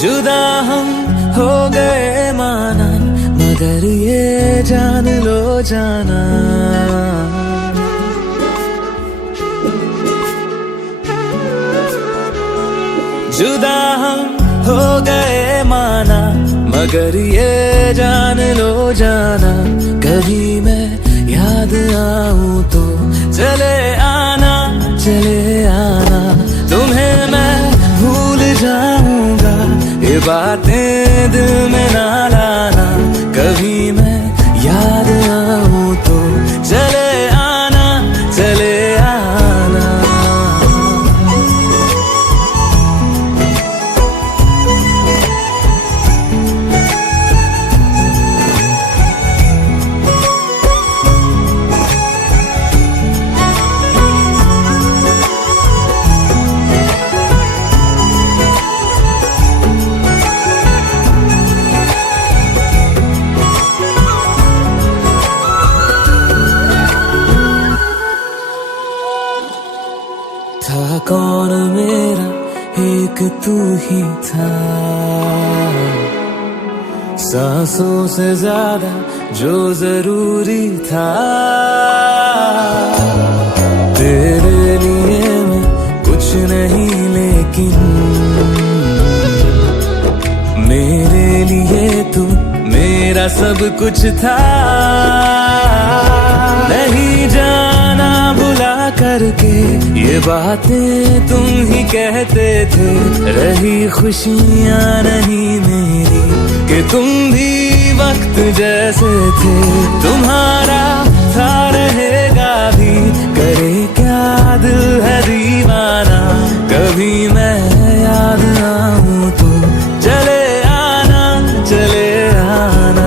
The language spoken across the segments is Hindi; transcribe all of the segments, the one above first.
जुदा हम हो गए माना, मगर ये जान लो जाना, जुदा हम हो गए माना, मगर ये जान लो जाना, कभी मैं याद आऊं तो चले आना, चले आना, तुम्हें मैं भूल जाऊंगा, ये बातें दिल में ना लाना, कभी मैं याद आऊं तो चले आना, चले आना। था कौन मेरा, एक तू ही था, सांसों से ज्यादा जो जरूरी था, तेरे लिए मैं कुछ नहीं लेकिन मेरे लिए तू मेरा सब कुछ था, नहीं जाना भुला करके ये बातें तुम ही कहते थे, रही खुशियाँ नहीं मेरी कि तुम भी वक्त जैसे थे, तुम्हारा था रहेगा भी, करे क्या दिल है दीवाना, कभी मैं याद आऊं तो चले आना, चले आना।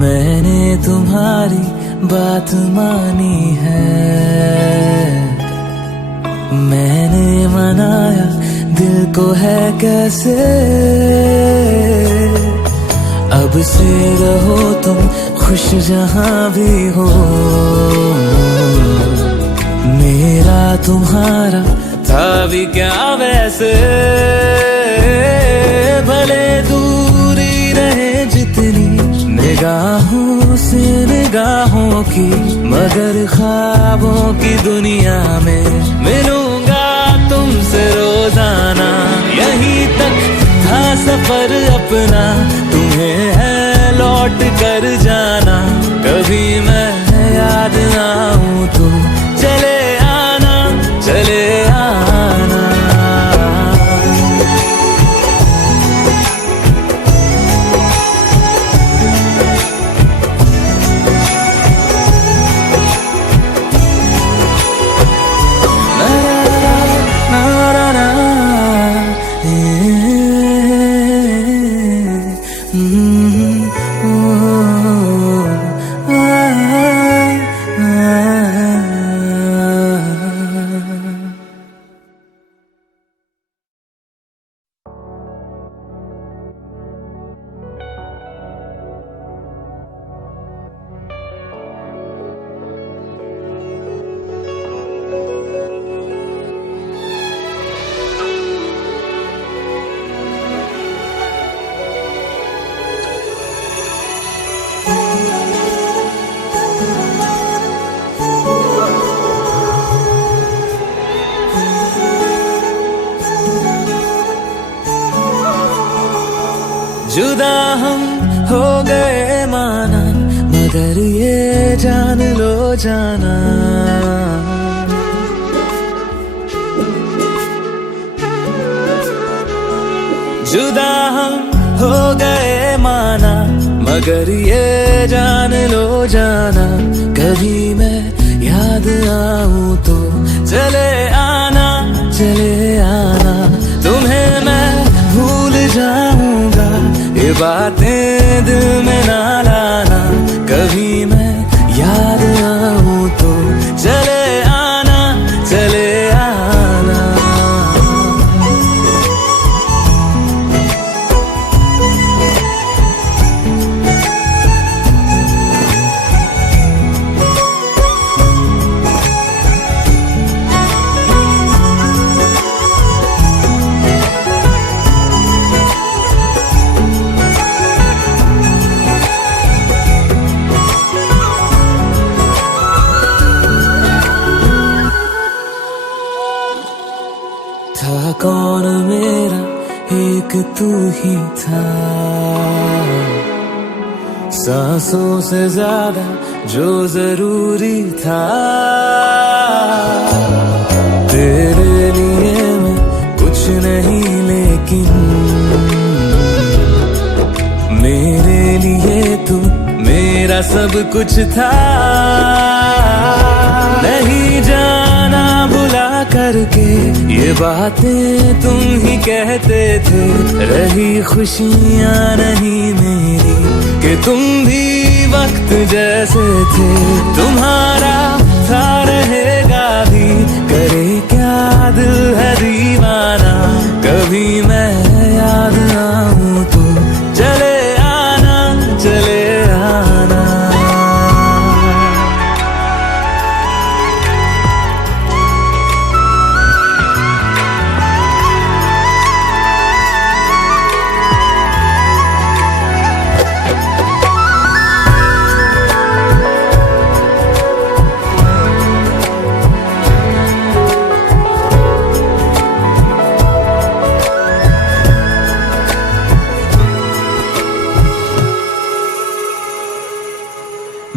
मैंने तुम्हारी बात मानी है, मैंने मनाया दिल को है कैसे, अब से रहो तुम खुश जहां भी हो, मेरा तुम्हारा था भी क्या वैसे, भले दूरी रहे जितनी निगाहों से निगाहों की, मगर ख्वाबों की दुनिया में मिलूंगा तुमसे रोजाना, यहीं तक था सफर अपना, तुम्हें है लौट कर जाना, कभी मैं याद आऊं तो चले आना, चले आना। जुदा हम हो गए माना, मगर ये जान लो जाना, जुदा हम हो गए माना, मगर ये जान लो जाना, कभी मैं याद आऊं तो चले आना, चले आना, तुम्हें मैं भूल जा बातें दिल में ना लाना, कभी मैं याद आऊं तो चले आना, चले आना। था कौन मेरा, एक तू ही था, सांसों से ज्यादा जो जरूरी था। तेरे लिए मैं कुछ नहीं, लेकिन मेरे लिए तू मेरा सब कुछ था। नहीं जाना भुला करके ये बातें तुम ही कहते थे, रही खुशियाँ नहीं मेरी कि तुम भी वक्त जैसे थे। तुम्हारा था रहेगा भी, करे क्या दिल है दीवाना, कभी मैं याद आऊं तो चले आना, चले आना।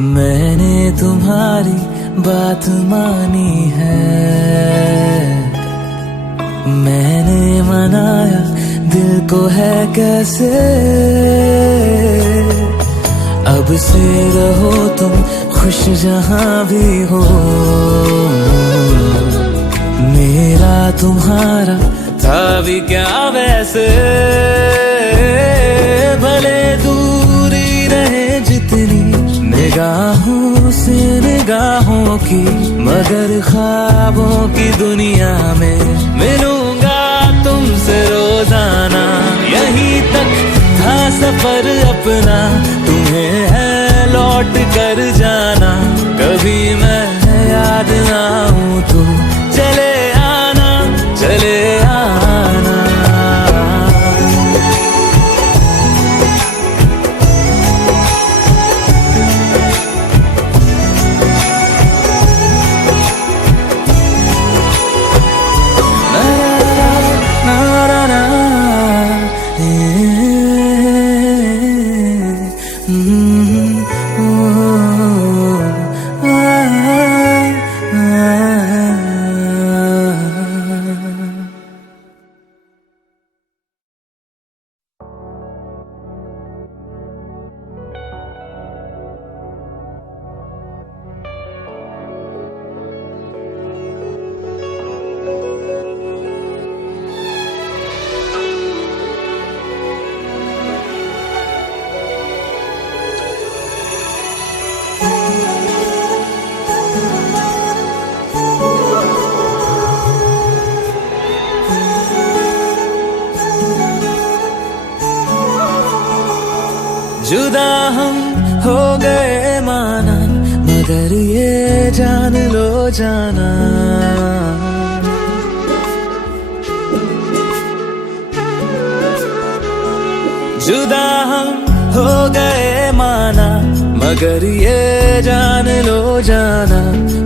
मैंने तुम्हारी बात मानी है, मैंने मनाया दिल को है कैसे। अब से रहो तुम खुश जहां भी हो, मेरा तुम्हारा था भी क्या वैसे। भले दूरी रहे जितनी निगाहों से निगाहों की, मगर ख्वाबों की दुनिया में मिलूंगा तुमसे रोजाना। यहीं तक था सफर अपना, तुम्हें है लौट कर जाना, कभी मैं याद आऊं तो चले आना, चले आना। जुदा हम हो गए माना, मगर ये जान लो जाना, जुदा हम हो गए माना, मगर ये जान लो जाना,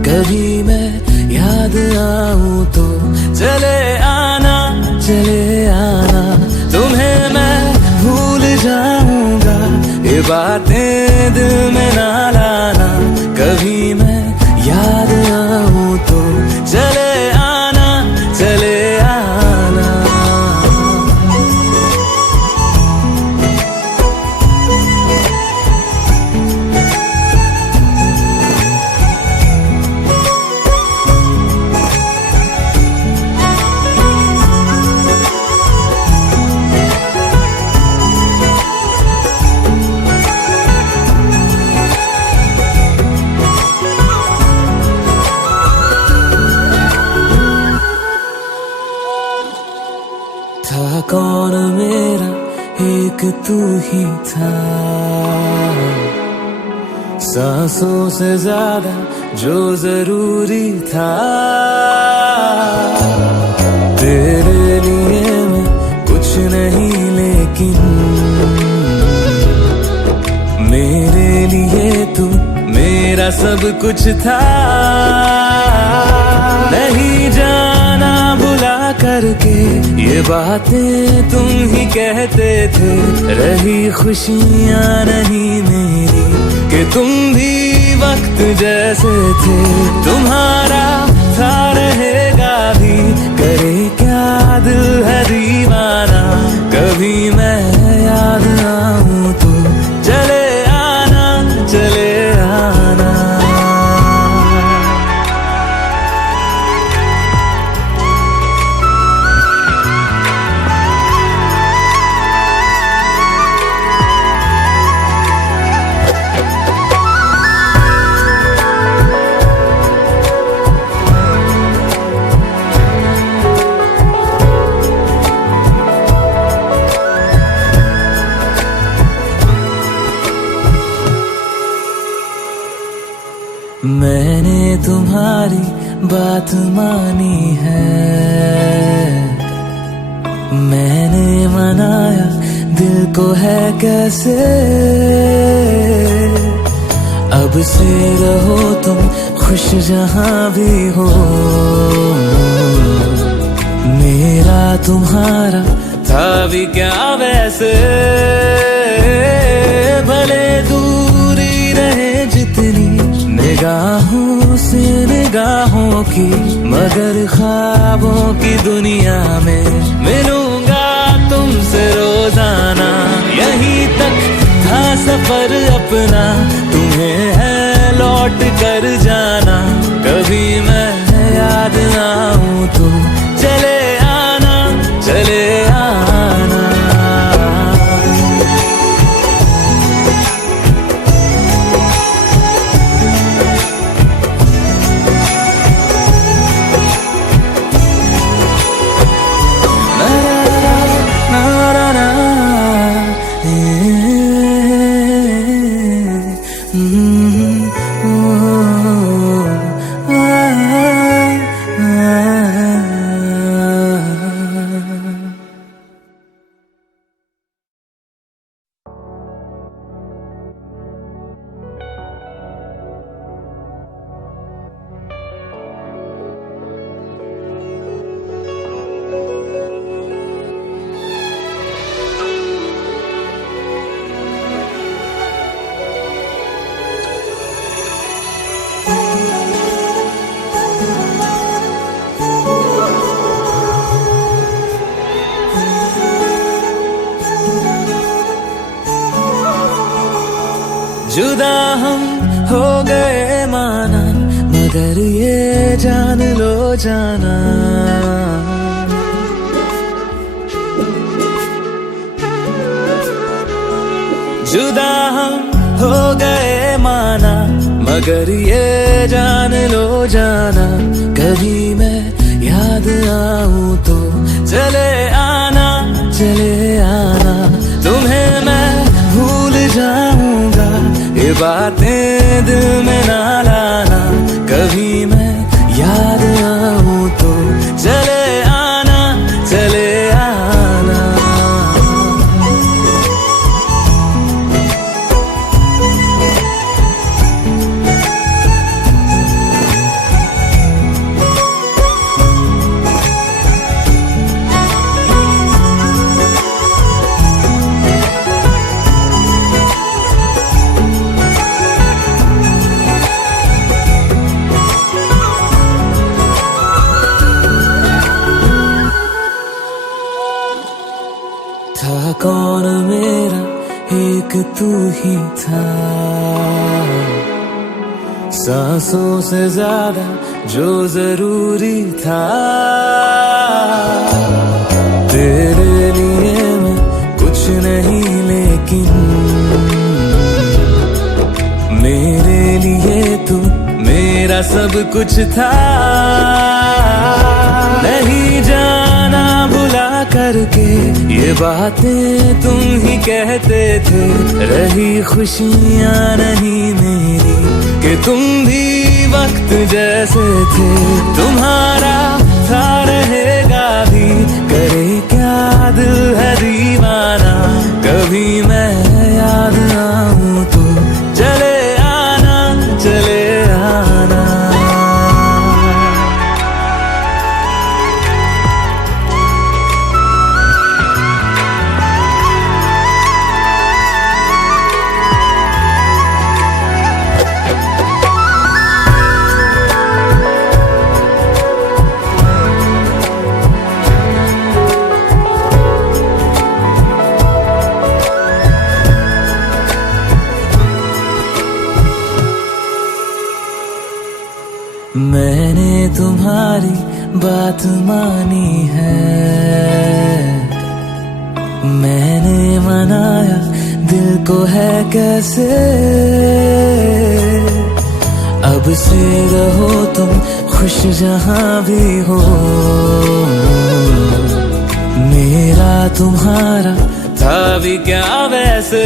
कभी मैं याद आऊं तो चले आना, चले आना। तुम्हें मैं भूल जाऊंगा, ये बातें दिल में ना लाना, कभी मैं याद आऊं तो चले आना, चले आना। था कौन मेरा एक तू ही था, सांसों से ज्यादा जो जरूरी था। तेरे लिए मैं कुछ नहीं लेकिन मेरे लिए तू मेरा सब कुछ था। नहीं जाना भुला करके ये बातें तुम ही कहते थे, रही खुशियाँ नहीं मेरी कि तुम भी वक्त जैसे थे। तुम्हारा था रहेगा भी, करे क्या दिल है दीवाना। कभी मैं याद आऊं तो चले आना, चले आना। मैंने तुम्हारी बात मानी है, मैंने मनाया दिल को है कैसे। अब से रहो तुम खुश जहां भी हो, मेरा तुम्हारा था भी क्या वैसे। भले दूरी रहे जितनी निगाहों से निगाहों की, मगर ख्वाबों की दुनिया में मिलूंगा तुमसे रोजाना। यहीं तक था सफर अपना, तुम्हें है लौट कर जाना। कभी मैं याद आऊं तो चले आना, चले आना। जुदा हम हो गए माना, मगर ये जान लो जाना। जुदा हम हो गए माना, मगर ये जान लो जाना। कभी मैं याद आऊं तो चले आना, चले आना। तुम्हें मैं भूल जाऊंगा, ये बातें दिल में ना लाना। कभी मैं याद आऊं तो चले आना, चले आना। था कौन मेरा एक तू ही था, सांसों से ज्यादा जो जरूरी था। तेरे लिए मैं कुछ नहीं लेकिन मेरे लिए तू मेरा सब कुछ था। नहीं जाना भुला करके ये बातें तुम ही कहते थे, रही खुशियाँ नहीं मेरी कि तुम भी वक्त जैसे थे। तुम्हारा था रहेगा भी, करे क्या दिल है दीवाना। कभी मैं याद आऊं तो चले आना, चले आना। मैंने तुम्हारी बात मानी है, मैंने मनाया दिल को है कैसे। अब से रहो तुम खुश जहां भी हो, मेरा तुम्हारा था भी क्या वैसे।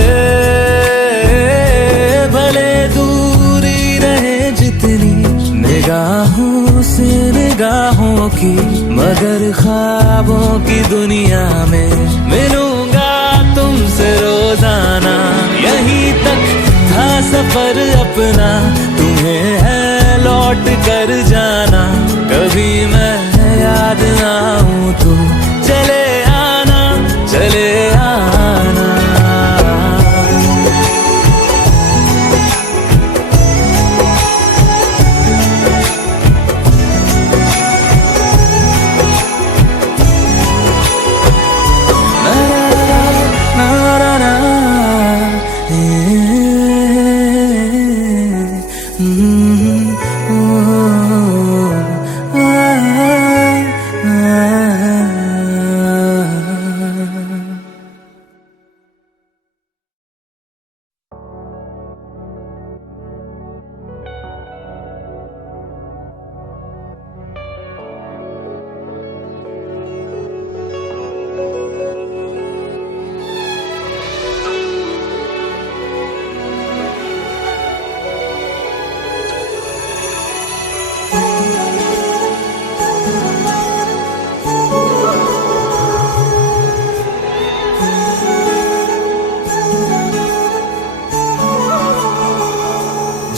भले दूरी रहे जितनी निगाहों से निगाहों की, मगर ख्वाबों की दुनिया में मिलूंगा तुमसे रोजाना। यहीं तक था सफर अपना, तुम्हें है लौट कर जाना। कभी मैं याद आऊं तो चले आना, चले आना।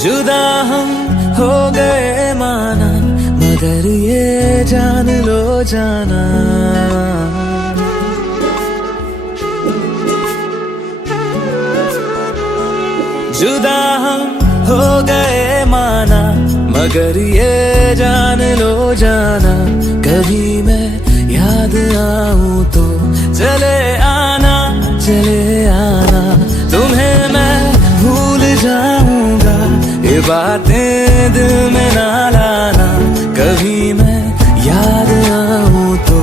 जुदा हम हो गए माना, मगर ये जान लो जाना। जुदा हम हो गए माना, मगर ये जान लो जाना। कभी मैं याद आऊं तो चले आना, चले आना। तुम्हें मैं भूल जाऊंगा, ये बातें दिल में ना लाना। कभी मैं याद आऊं तो